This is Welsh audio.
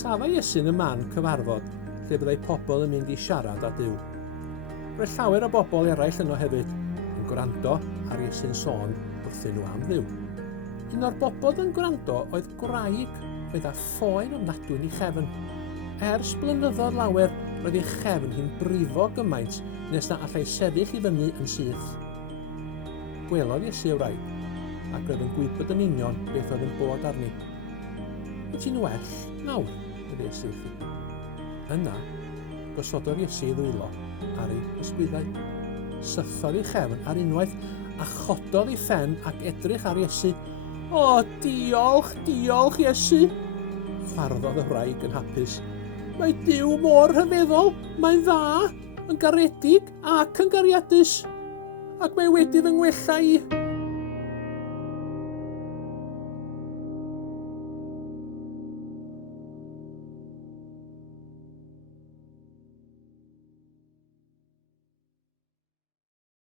Safai Iesu'n y man cyfarfod lle byddai pobl yn mynd i siarad â Duw. Roedd llawer o bobl eraill yno hefyd yn gwrando ar Iesu'n sôn wrthyn nhw am Dduw. Un o'r bobl yn gwrando oedd gwraig oedd â phoen ofnadwy yn ei chefn. Ers blynyddoedd lawer roedd ei chefn hi'n brifo gymaint nes na allai sefyll i fyny yn syth. Gwelodd Iesu y wraig ac roedd yn gwybod yn union beth oedd yn bod arni. Wyt ti'n well nawr, ydy Iesu wrthi. Yna, gosododd Iesu ei ddwylo ar ei ysgwyddau. Sythodd ei chefn ar unwaith a chododd ei phen ac edrych ar Iesu. O, diolch, diolch Iesu! Chwarddodd y wraig yn hapus. Mae Duw mor rhyfeddol, mae'n dda, yn garedig ac yn gariadus, ac mae wedi fy ngwella i.